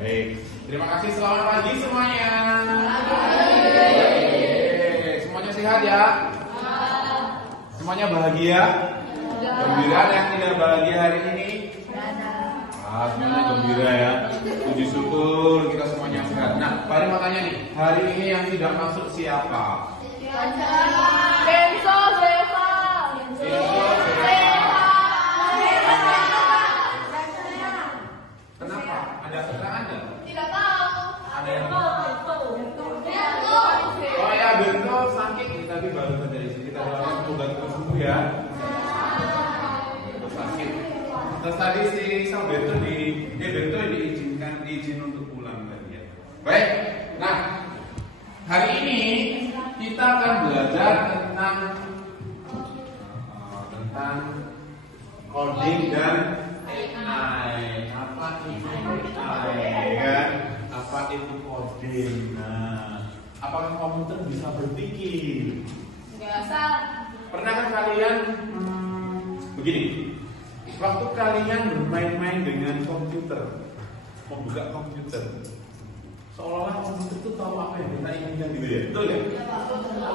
Baik, terima kasih. Selamat pagi semuanya. Semuanya sehat ya? Semuanya bahagia? Gembira. Yang tidak bahagia hari ini? Semuanya gembira ya. Puji syukur kita semuanya sehat. Nah, Pak mau tanya nih, hari ini yang tidak masuk siapa? Benzo, Kenapa? Ada keterangan nggak? tidak tahu. Ada yang oh ya, Bento sakit nih, tapi baru saja di sini. Kita doakan semoga kita sembuh ya. Bento sakit. Terus tadi si sang Bento diizin untuk pulang tadi ya. Baik. Nah, hari ini kita akan belajar tentang coding dan AI. Apa itu AI kan? Apa itu coding? Nah, apakah komputer bisa berpikir? Biasa. Pernahkah kalian begini? Waktu kalian bermain-main dengan komputer, membuka komputer, seolah-olah komputer itu tahu apa yang kita inginkan gitu ya, betul ya?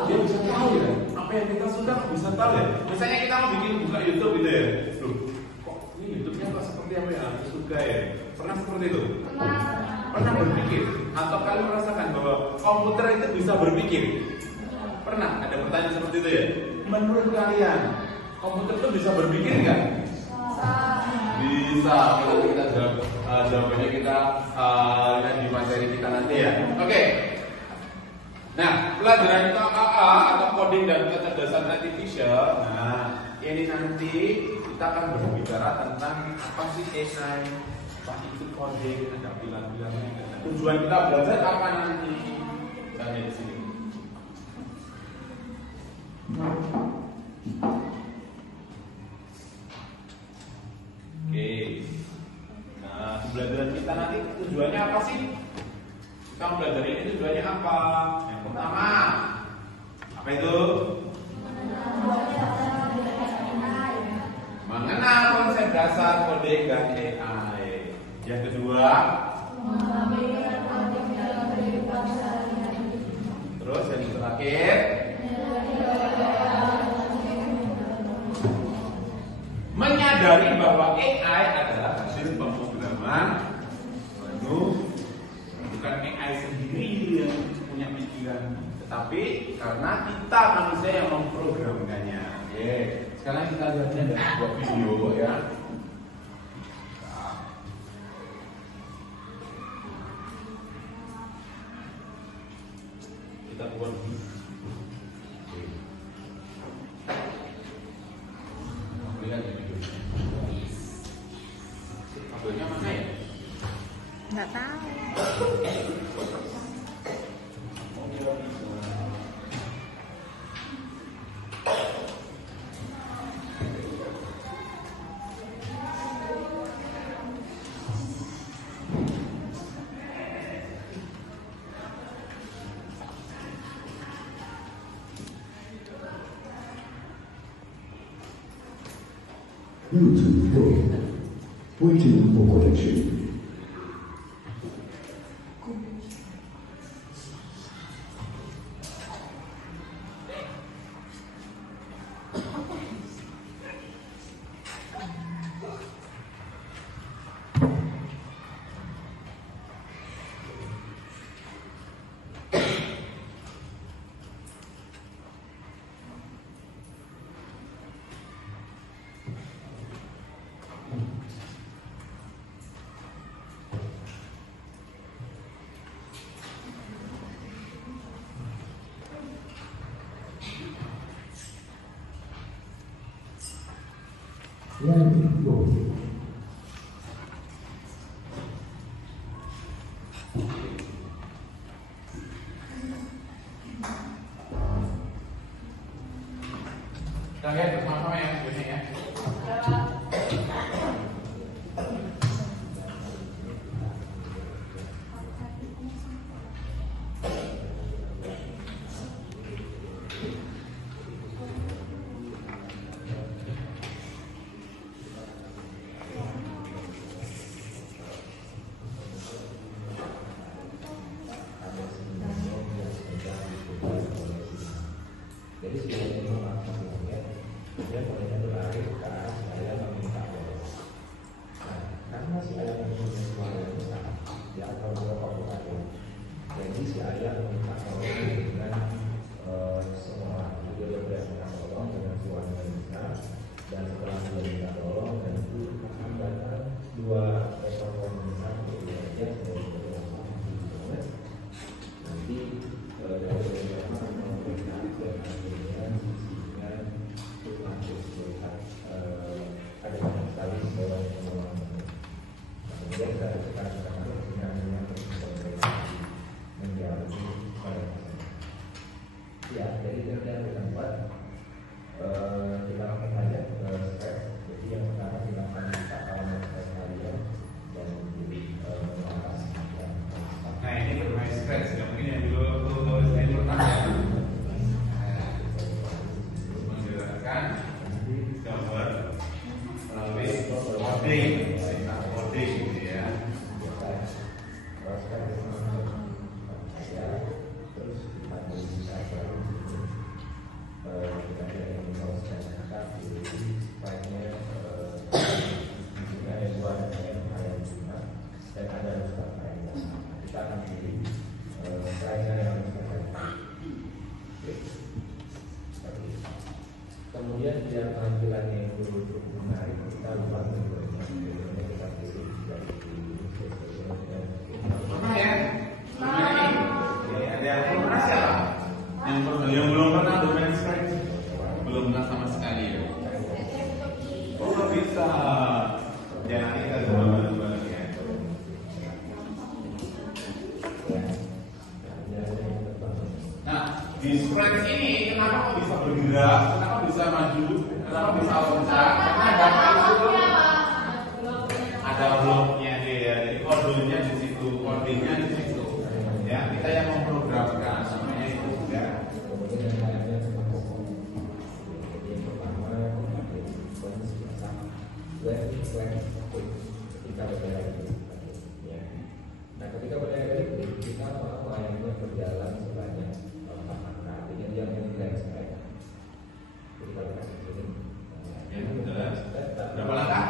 Dia bisa tahu ya, apa yang kita suka bisa tahu ya. Misalnya kita mau bikin buka YouTube gitu ya, loh, kok ini YouTube-nya kok seperti apa yang aku suka ya? Pernah seperti itu? Pernah berpikir? Atau kalian merasakan bahwa komputer itu bisa berpikir? Pernah? Ada pertanyaan seperti itu ya? Menurut kalian, komputer itu bisa berpikir nggak? Bisa. Kalau kita jawabannya kita lihat di materi kita nanti ya. Oke. Nah, pelajaran KAA atau coding dan kecerdasan artificial. Nah, ini nanti kita akan berbicara tentang apa sih AI, apa itu coding, ada bilang-bilangnya. Tujuan kita belajar apa nanti? Misalnya di sini. Oke. Nah, pembelajaran kita nanti tujuannya apa sih? Kita belajar ini tujuannya apa? Yang pertama, apa itu? Mengenal konsep dasar coding dan AI. Yang kedua, terus yang terakhir, menyadari bahwa AI adalah hasil pemrograman bukan AI sendiri yang punya pikiran, tetapi karena kita manusia yang memprogramkannya. Oke, sekarang kita lihatnya dari sebuah video ya. Kita buat dulu. Lihat ya videonya. Videonya mana ya? Nggak tahu.入存会微智能不过的指引。外面落地。Kita lihat bersama-sama ya videonya ya. slide-nya yang kemudian biar tampilannya itu menarik, kita lupa kita pilih dari Pernah ya? Ini ada yang pernah siapa? Yang belum pernah bermain Skype? Belum pernah sama sekali ya? Oh nggak bisa. Ya nanti kita coba bareng-bareng ya. Nah di Scratch ini kenapa kok bisa bergerak? Kenapa bisa maju? Kenapa bisa loncat? Karena ada bloknya dia, jadi kodenya di situ, kodenya di situ. Ya, kita yang memprogramkan namanya itu juga. Nah, ketika berada di kita mau layarnya berjalan sebanyak 4 langkah, artinya dia menilai sebanyak. Jadi kalau kasih ini, Ya, jelas. Berapa langkah?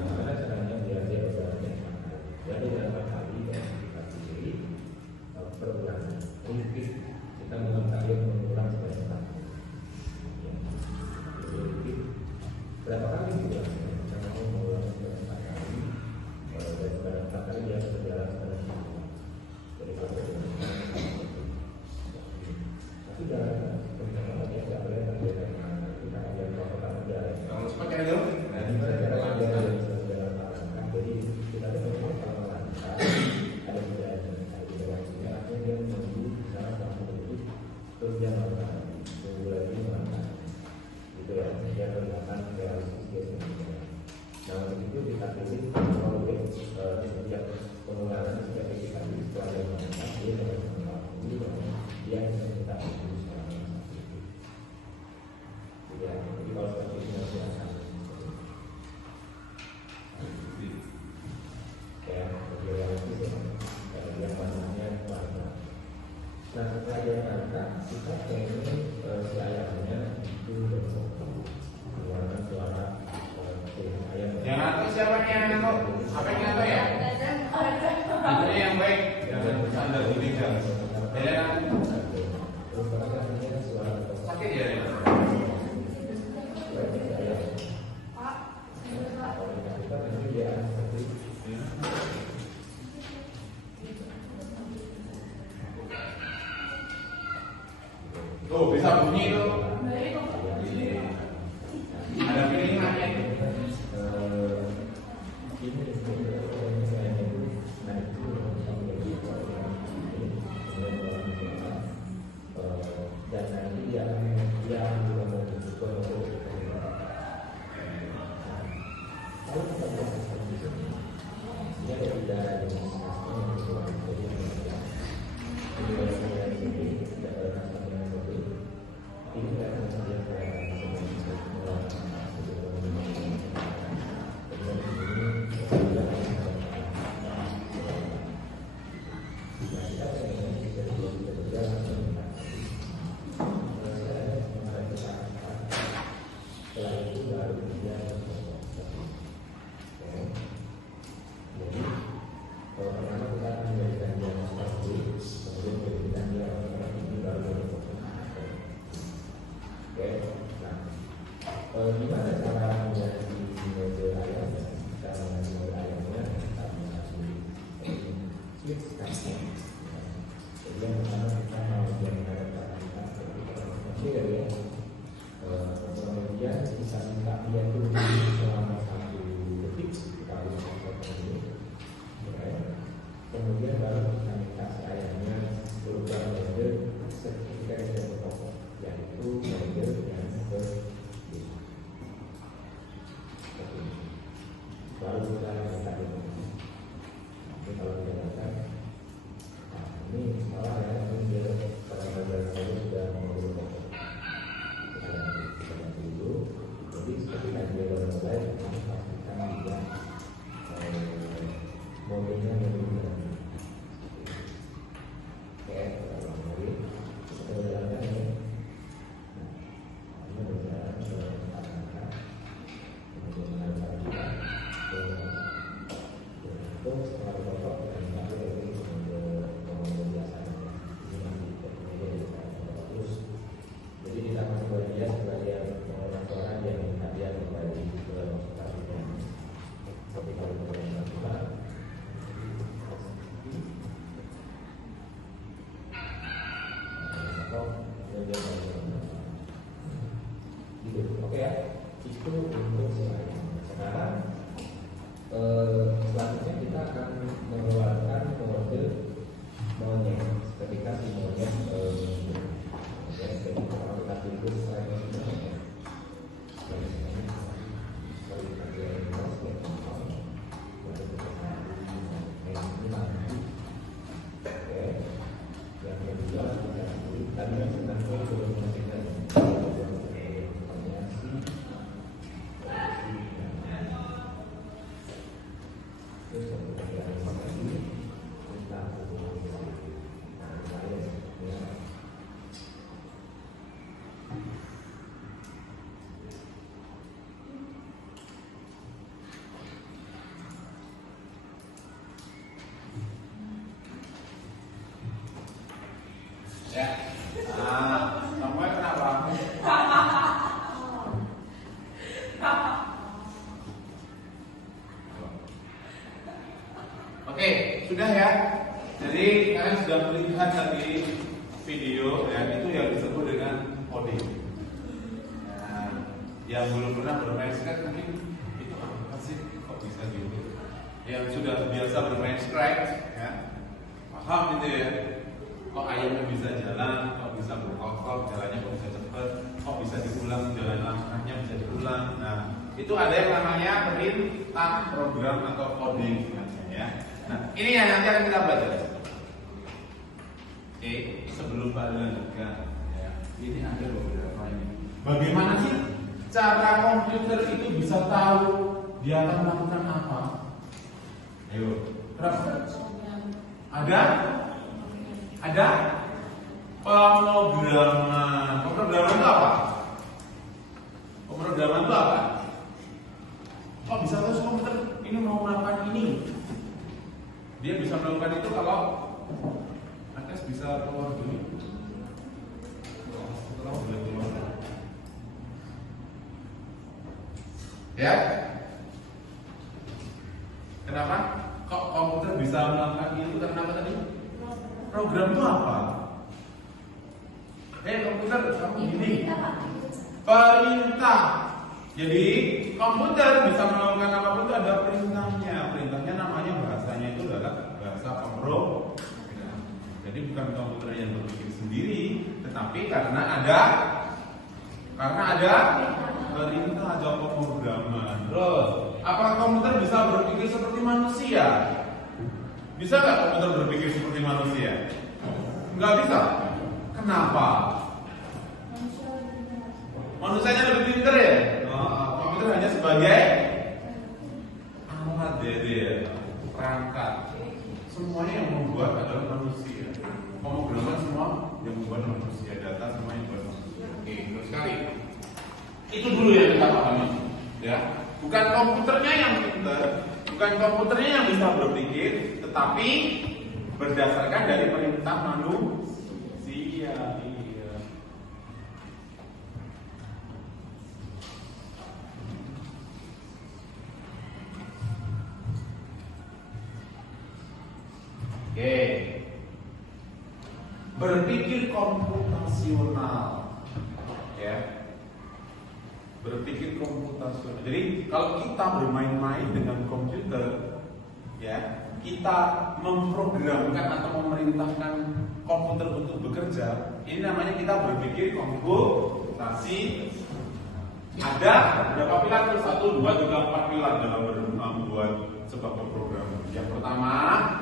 bagaimana caranya biar dia berjalannya 4 kali? Jadi dalam 4 kali dan kita pilih perulangan. Mungkin kita mengetahui mengulang sebanyak 4 kali. Jadi berapa kali juga? Kita mau mengulang sebanyak 4 kali. Dan sebanyak 4 kali dia berjalan sebanyak 4 kali. Jadi kalau berjalan tapi dalam dia tidak boleh terjadi kita ada protokol ada. Kalau cepat ya dong. Nah, di mana cara ada berjalan langkah. Jadi kita ada beberapa langkah, ada jalan artinya dia menunggu cara sampai itu terus dia melangkah, tunggu lagi melangkah. Itu ya, dia kelihatan realistis dia sendiri. Nah, untuk itu kita pilih kalau setiap pengulangan setiap kita pilih setelah dia melangkah, dia akan melangkah dulu, dia akan minta itu secara ya, jadi kalau seperti ini nanti akan ya, lebih realistis ya, yang pastinya warna. Nah, setelah dia angkat, kita pengen si ayamnya itu warna suara ayam. Yang atas siapa yang ngatur? Apa yang ngatur ya? Itu yang baik. Jangan bersandar di meja. Ya. Terus katanya suara Sakit ya? Tuh bisa bunyi tuh. Ada pilihannya. Dan nanti dia juga membutuhkan untuk kalau kita melakukan di sini, dia tidak ada jenis custom yang dibuat jadi ini tidak ada custom yang berbeda. Ini akan saja gimana cara menjadi model ayamnya? Cara menjadi model ayamnya kita mengasih switch custom. Jadi yang pertama kita mau menjadi kita kecil ya. Kemudian kita minta dia tunggu selama 1 detik kalau seperti ini. Kemudian baru kita minta si ayamnya berubah model ketika dia berpokok, yaitu model yang baru kita minta ini. Tapi kalau tidak ada, nah ini malah ya ini dia karena model saya sudah mengambil pokok. Kita ganti dulu. Jadi ketika dia baru mulai, kita pastikan dia modelnya berbeda. Oke, kalau lagi kita berjalan ini. Ini berjalan ke angka, kemudian menaikkan kita. Itu setelah dipotong dan tadi lagi kemudian Ya. Nah, Samuel kenapa? Oke, sudah ya. Jadi kalian sudah melihat tadi video ya, itu yang disebut dengan coding. Nah, yang belum pernah bermain Scratch mungkin itu apa sih? Kok bisa gitu? Yang sudah biasa bermain Scratch ya, paham gitu ya. Kok ayamnya bisa jalan, kok bisa berkokok, jalannya kok bisa cepat, kok bisa diulang, jalan langkahnya bisa diulang. Nah, itu ada yang namanya perintah program atau coding ya. Nah, ini yang nanti akan kita belajar. Oke, sebelum Pak lanjutkan ya, ini ada beberapa ini. Bagaimana sih cara komputer itu bisa tahu dia akan melakukan apa? Ayo, berapa? Ada pemrograman. Pemrograman itu apa? Pemrograman itu apa? Kok bisa tahu komputer ini mau melakukan ini? Dia bisa melakukan itu kalau Akas bisa keluar dulu. Setelah boleh keluar. Ya? Kenapa? Kok komputer bisa melakukan itu? Karena apa tadi? Program itu apa? Komputer kamu gini. Perintah. Jadi komputer bisa melakukan apapun itu ada perintahnya. Perintahnya namanya bahasanya itu adalah bahasa pemrogram. Jadi bukan komputer yang berpikir sendiri, tetapi karena ada perintah atau pemrograman. Terus, apakah komputer bisa berpikir seperti manusia? Bisa nggak komputer berpikir seperti manusia? Nggak bisa. Kenapa? Manusianya lebih pintar ya? Komputer hanya sebagai alat perangkat. Semuanya yang membuat adalah manusia. Pemrograman semua yang membuat manusia, data semua yang membuat manusia. Oke, terus sekali. Itu dulu yang kita pahami. Ya, bukan komputernya yang pintar, bukan komputernya yang bisa berpikir, tetapi berdasarkan dari perintah manusia. Oke, berpikir komputasional, ya, berpikir komputasional. Jadi kalau kita bermain-main dengan komputer, ya, kita memprogramkan atau memerintahkan komputer untuk bekerja, ini namanya kita berpikir komputasi. Ada berapa pilar? 1, 2, 3, 4 pilar dalam membuat sebuah pemrograman. Yang pertama,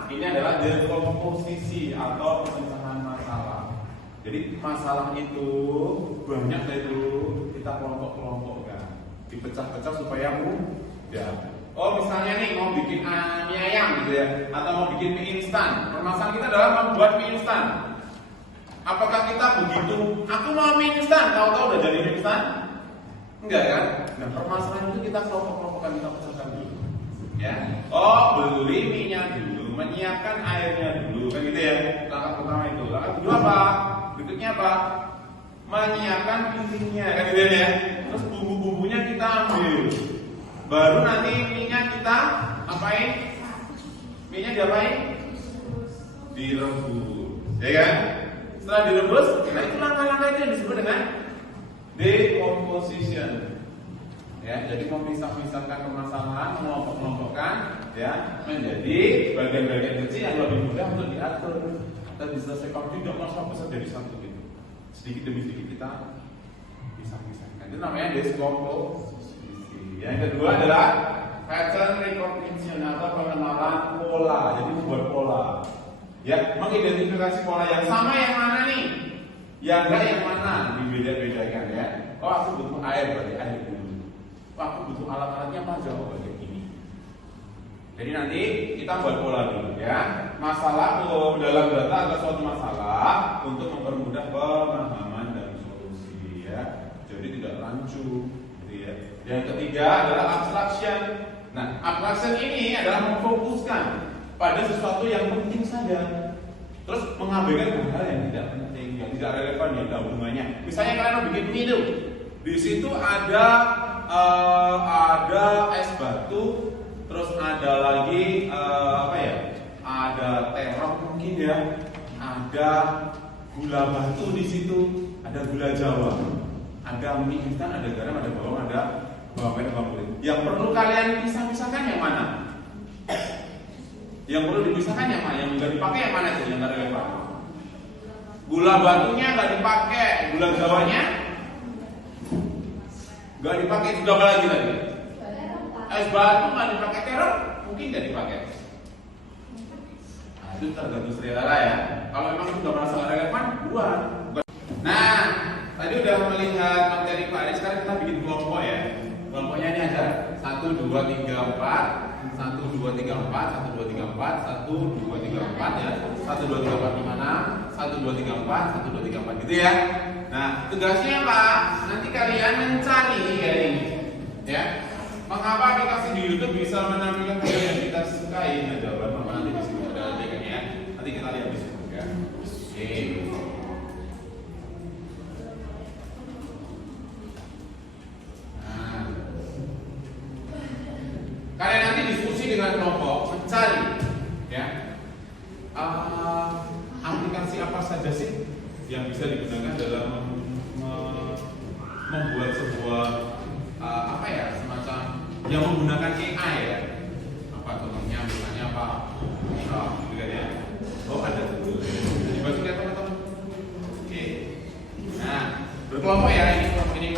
ini adalah dekomposisi atau pemecahan masalah. Jadi masalah itu banyak, itu kita kelompok-kelompokkan, dipecah-pecah supaya mudah. Oh, misalnya nih mau bikin mie ayam gitu ya, atau mau bikin mie instan. Permasalahan kita adalah membuat mie instan. Apakah kita begitu? Aku mau mie instan, tahu-tahu udah jadi mie instan? Enggak kan? Nah, permasalahan itu kita kelompok-kelompokkan, kita pecahkan dulu. Ya, oh beli minyak dulu, menyiapkan airnya dulu, kan gitu ya. Langkah pertama itu. Langkah kedua apa? Berikutnya apa? Menyiapkan piringnya, kan gitu ya. Terus bumbu-bumbunya kita ambil. Baru nanti minyak kita apain? Minyak diapain? Direbus, ya kan? Setelah direbus, nah itu langkah-langkah itu yang disebut dengan decomposition. Ya, jadi memisah-misahkan permasalahan, mengelompok-kelompokkan ya menjadi bagian-bagian kecil yang lebih mudah untuk diatur dan diselesaikan, tidak langsung bisa jadi satu gitu. Sedikit demi sedikit kita pisah-pisahkan. Itu namanya decomposition. Yang kedua adalah pattern recognition atau pengenalan pola. Jadi membuat pola. Ya, mengidentifikasi pola yang sama yang mana nih? Yang enggak yang mana? Dibeda-bedakan ya. Oh, aku butuh air, berarti air dulu. Aku butuh alat-alatnya apa aja bagian ini. Jadi nanti kita buat pola dulu ya. Masalah dalam data ada suatu masalah untuk mempermudah pemahaman dan solusi ya. Jadi tidak rancu gitu ya. Yang ketiga adalah abstraction. Nah, abstraction ini adalah memfokuskan pada sesuatu yang penting saja. terus mengabaikan hal yang tidak penting, yang tidak relevan, yang tidak hubungannya. Misalnya kalian mau bikin mie tuh, di situ ada es batu, terus ada lagi ada terong mungkin ya, ada gula batu di situ, ada gula Jawa, ada mie instan, ada garam, ada bawang, ada bawang merah, bawang putih. Yang perlu kalian pisah-pisahkan yang mana? Yang perlu dipisahkan yang mana? Yang nggak dipakai yang mana itu? Yang nggak relevan. Gula batunya nggak dipakai, gula Jawanya nggak dipakai, itu apa lagi tadi? Es batu nggak dipakai, terong mungkin nggak dipakai. Nah, itu tergantung selera ya. Kalau memang itu nggak merasa relevan, buat. Nah, tadi udah melihat materi Pak Ari, sekarang kita bikin kelompok ya. Kelompoknya ini aja 1, 2, 3, 4. 1, 2, 3, 4, 1, 2, 3, 4, 1, 2, 3, 4 ya. 1, 2, 3, 4 gimana? 1, 2, 3, 4, 1, 2, 3, 4 gitu ya. Nah, tugasnya apa? Nanti kalian mencari ya ini. Ya. Mengapa aplikasi di YouTube bisa menampilkan video yang kita sukai? Nah, jawaban Mama nanti di sini ada adegan ya. Nanti kita lihat di situ ya. Oke. Kalian nanti diskusi dengan kelompok, mencari ya aplikasi apa saja sih yang bisa digunakan dalam membuat sebuah semacam yang menggunakan AI ya. Apa contohnya, misalnya apa? Gitu ya. Oh ada tuh. Dibantu ya teman-teman. Oke. Nah berkelompok ya ini kelompoknya.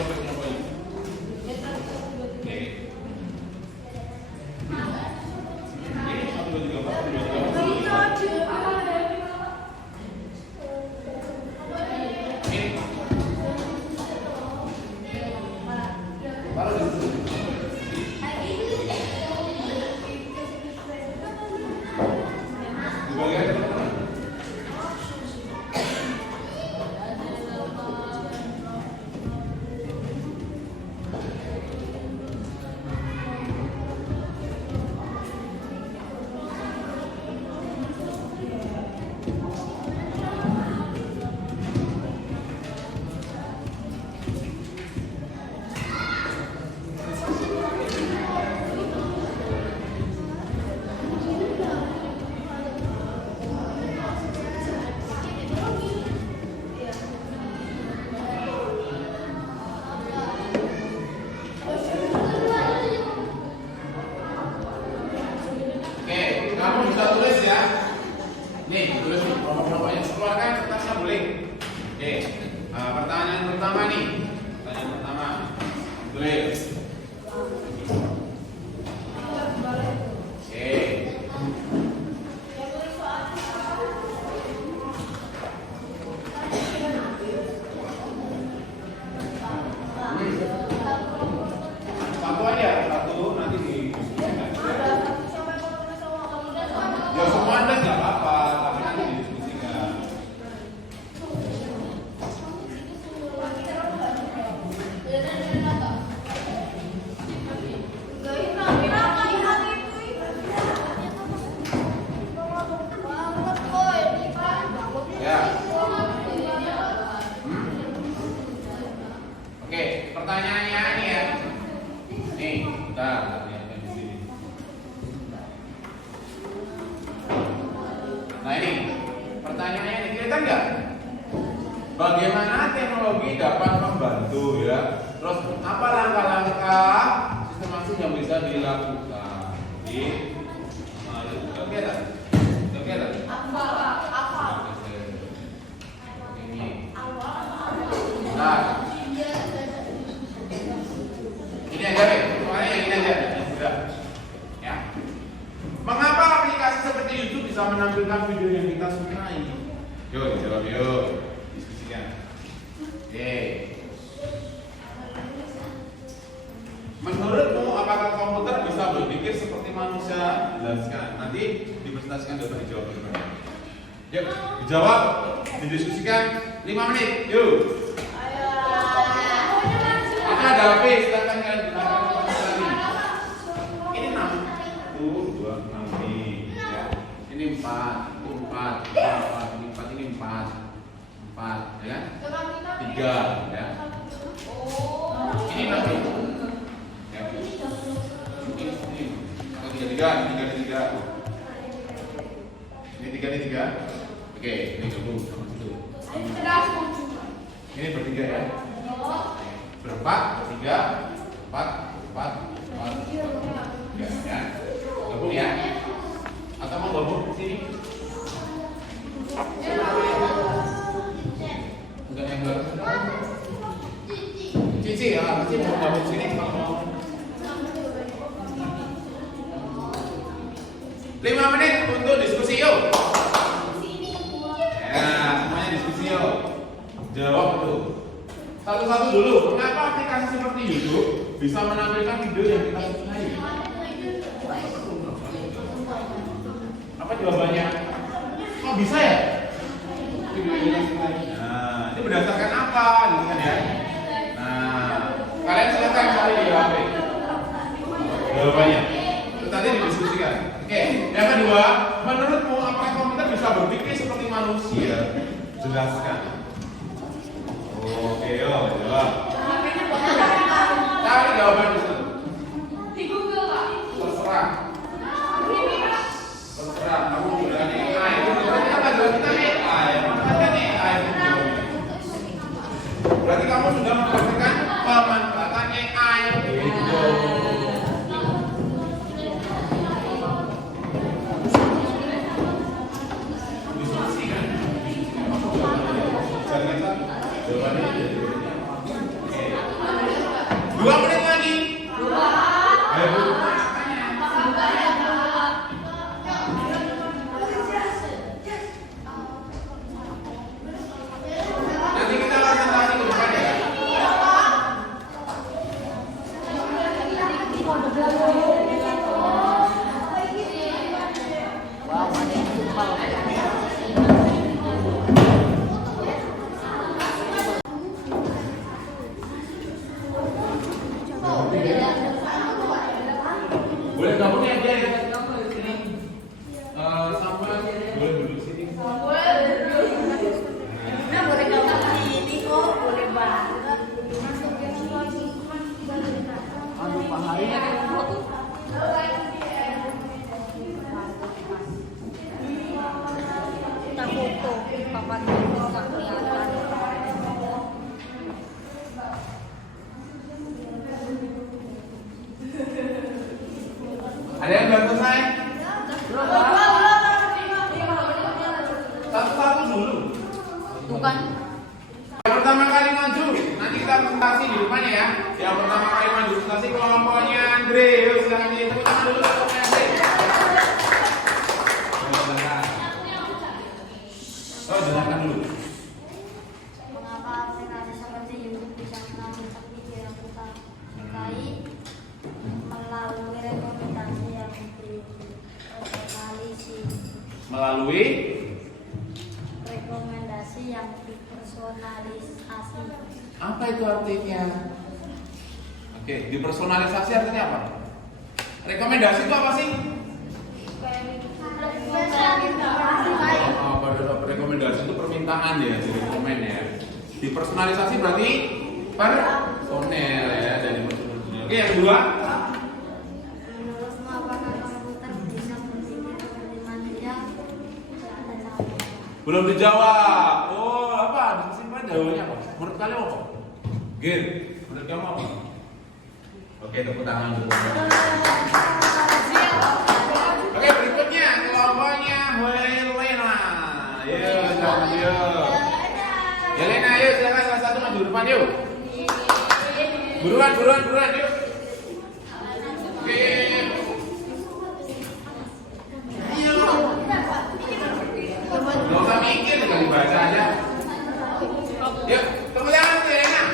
Bagaimana teknologi dapat membantu ya? Terus apa langkah-langkah sistematis yang bisa dilakukan? Apa? Ini. Nah, ini aja deh. Pokoknya yang ini aja. Sudah. Ya. Mengapa aplikasi seperti YouTube bisa menampilkan video yang kita sukai? Yuk, jawab yuk. Menurutmu apakah komputer bisa berpikir seperti manusia? Jelaskan. Nanti dipresentasikan dan dijawab benar. Yuk, dijawab, didiskusikan 5 menit. Yuk. Ini ada HP, silakan kalian gunakan komputer ini. Ini 6. 1, 2, 6 nih. Ya. Ini 4. itu 4, ini 4, ya kan? 3, ya. Ini nanti. Ya. Ini. Kalau 3. Ini 3. Oke, ini dulu. Ini bertiga ya. Berempat, 3, 4. Ya. Gabung ya. Atau mau gabung ke sini? Enggak yang enggak. Cici ya, Cici mau gabung sini kalau mau. 5 menit untuk diskusi yuk. Ya, semuanya diskusi yuk. Jawab dulu. Satu-satu dulu. Mengapa aplikasi seperti YouTube bisa menampilkan video yang kita sukai? Apa jawabannya? Kok bisa ya? Video ini yang sukai. Nah, ini berdasarkan apa? Gitu kan ya? Nah, kalian silakan cari di HP. Jawabannya. Itu tadi didiskusikan. Oke, yang kedua, menurutmu apakah komputer bisa berpikir seperti manusia? Jelaskan. Oke, yuk, jawab. Cari jawaban itu. Di Google, Pak. Terserah. Kamu sudah nih. Nah, itu berarti apa jawab kita nih? Manfaatkan nih. Berarti kamu sudah memperhatikan pemanfaatan AI. Gitu. Diskusi kan? Jawabannya. 2 menit lagi. Ayo, Bu. Nanti kita presentasi ke depan ya. Boleh gabung ya dia dekat kamu di sini. Sama boleh duduk sini. Nah, boleh gabung di ini kok, boleh banget. Aduh, Pak Hari ada yang foto. Kita foto, papan foto nggak kelihatan. Ada yang belum selesai? Satu-satu dulu. Bukan. Yang pertama kali maju, nanti kita presentasi di depannya ya. Yang pertama kali maju presentasi kelompoknya Andre. Yuk silakan tepuk tangan dulu kelompoknya Andre. Oh, jelaskan dulu. Mengapa aplikasi seperti YouTube bisa menampilkan video yang kita sukai melalui rekomendasi yang dipersonalisasi? Melalui Rekomendasi yang dipersonalisasi. apa itu artinya? Oke, dipersonalisasi artinya apa? Rekomendasi itu apa sih? Oh, rekomendasi itu permintaan ya, jadi komen ya. Dipersonalisasi berarti personel ya, dari personel. Oke, yang kedua. Menurutmu apakah komputer bisa berpikir seperti manusia? Tidak ada jawaban. Belum dijawab. Oh, apa? Disimpan jawabannya apa? Menurut kalian apa? Gil, menurut kamu apa? Oke, tepuk tangan dulu. Oke, berikutnya kelompoknya Helena. Yuk. Helena, yuk silakan salah satu maju depan yuk. Buruan yuk. Oke. Yuk. Gak usah mikir, tinggal dibaca aja. Yuk, tepuk tangan untuk Helena.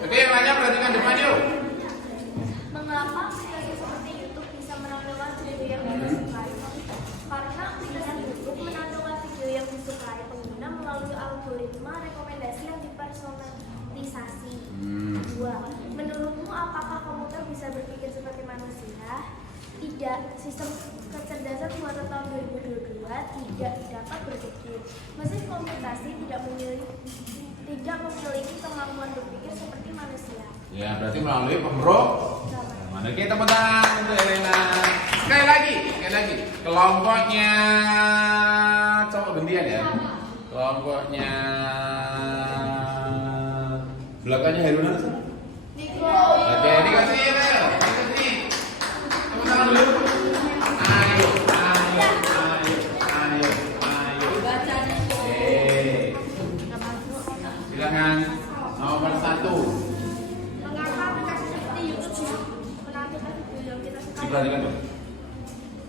Oke, yang lainnya perhatikan depan yuk. Mengapa aplikasi seperti YouTube bisa menampilkan video yang disukai? Karena aplikasi YouTube menampilkan video yang disukai pengguna melalui algoritma rekomendasi yang dipersonalisasi. Tidak, sistem kecerdasan buatan tahun 2022 tidak dapat berpikir. Mesin komputasi tidak memiliki kemampuan berpikir seperti manusia. Ya, berarti melalui pemrograman. Oke, tepuk tangan untuk Elena. Sekali lagi. Kelompoknya coba gantian ya. Kelompoknya belakangnya Heruna. Oke, dikasih Rel. Tepuk tangan dulu. Ayo. Silakan nomor 1. Mengapa aplikasi seperti YouTube menampilkan video yang kita suka? Diperhatikan dong.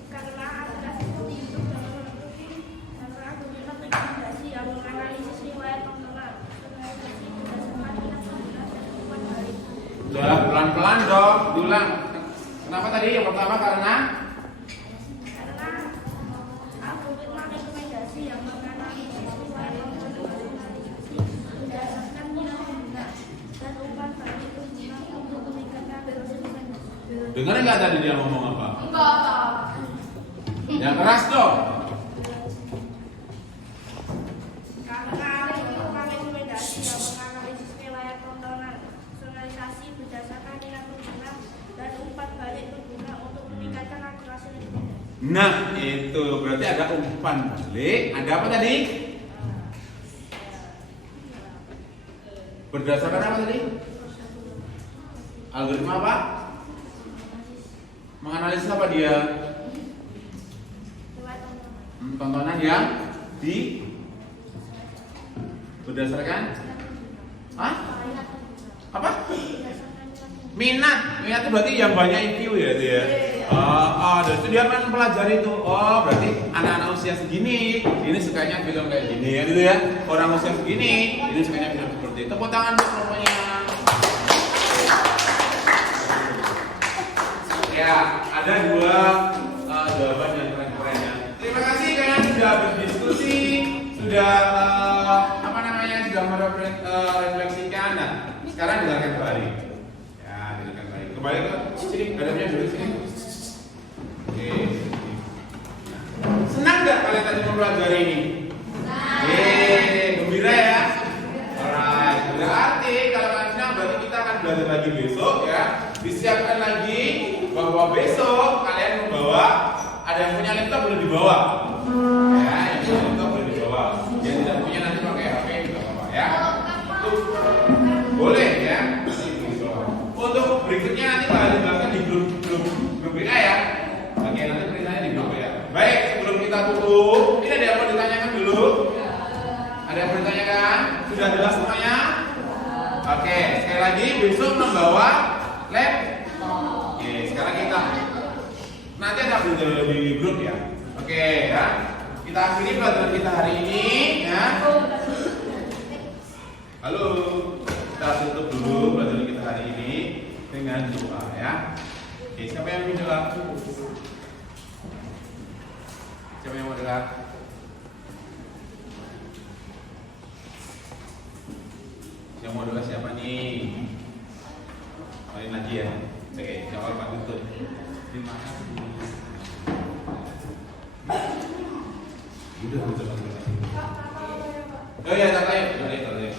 Karena aplikasi seperti YouTube dapat menemukan karena menggunakan rekomendasi yang menganalisis riwayat tontonan, rekomendasi berdasarkan minat pengguna dan hubungan balik. Udah pelan-pelan dong, diulang. Kenapa tadi? Yang pertama karena algoritma rekomendasi yang menganalisis riwayat tontonan, rekomendasi berdasarkan minat pengguna dan umpan balik pengguna untuk meningkatkan rekomendasi. dengar nggak tadi dia ngomong apa? Yang keras dong. Karena rekomendasi yang menganalisis riwayat tontonan, personalisasi berdasarkan minat pengguna dan umpan balik pengguna untuk meningkatkan akurasi rekomendasi. Nah, itu berarti ada umpan balik. Ada apa tadi? Berdasarkan apa tadi? Algoritma apa? Menganalisis apa dia? Riwayat tontonan. Tontonan yang berdasarkan Hah? Apa? Minat itu berarti yang banyak view ya itu ya. Dan itu dia kan pelajari itu. Oh, berarti anak-anak usia segini ini sukanya film kayak gini ya gitu ya. Orang usia segini ini sukanya film seperti itu. Tepuk tangan untuk semuanya. Ya, ada dua jawaban yang keren-keren ya. Terima kasih kalian sudah berdiskusi, sudah sudah merefleksikan. Nah, sekarang dengarkan kembali. Ya, dengarkan kembali. Kembali ke sini, badannya dulu sini. Oke. Senang nggak kalian tadi mempelajari ini? Gembira ya. Alright. Berarti kalau kalian senang, berarti kita akan belajar lagi besok ya. Disiapkan lagi bahwa besok kalian membawa, ada yang punya laptop boleh dibawa. Ya, yang punya laptop boleh dibawa. Yang tidak punya nanti pakai HP juga apa ya. Boleh ya. Untuk berikutnya nanti kalian bahasnya di grup WA ya. Oke, nanti perintahnya di grup ya. Baik, sebelum kita tutup, ini ada yang mau ditanyakan dulu? Ada yang mau ditanyakan? Sudah jelas semuanya? Oke, sekali lagi besok membawa lab. Oke, sekarang kita nanti ada belajar di grup ya. Oke ya. Kita akhiri pelajaran kita hari ini ya. Halo. Kita tutup dulu pelajaran kita hari ini dengan doa ya. Oke, siapa yang mau doa? Siapa yang mau doa? Yang mau doa siapa nih? Main lagi ya. Oke, jawab Pak Tutup. Terima kasih. Udah. Oh ya, tak ayo. Boleh.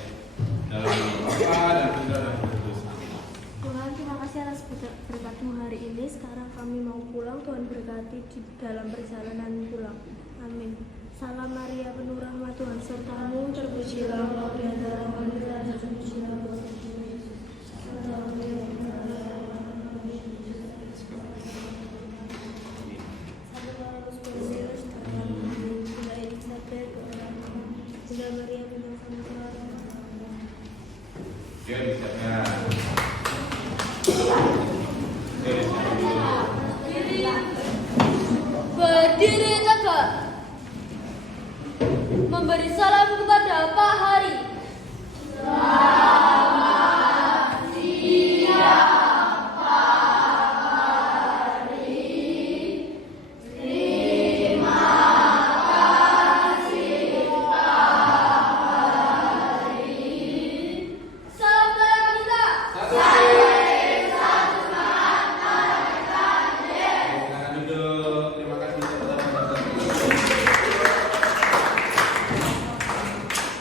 Tuhan, terima kasih atas berkat-Mu hari ini. Sekarang kami mau pulang. Tuhan berkati di dalam perjalanan pulang. Amin. Salam Maria, penuh rahmat, Tuhan sertamu. Terpujilah Engkau di antara wanita dan terpujilah buah tubuhmu Yesus. Berdiri tegak, memberi salam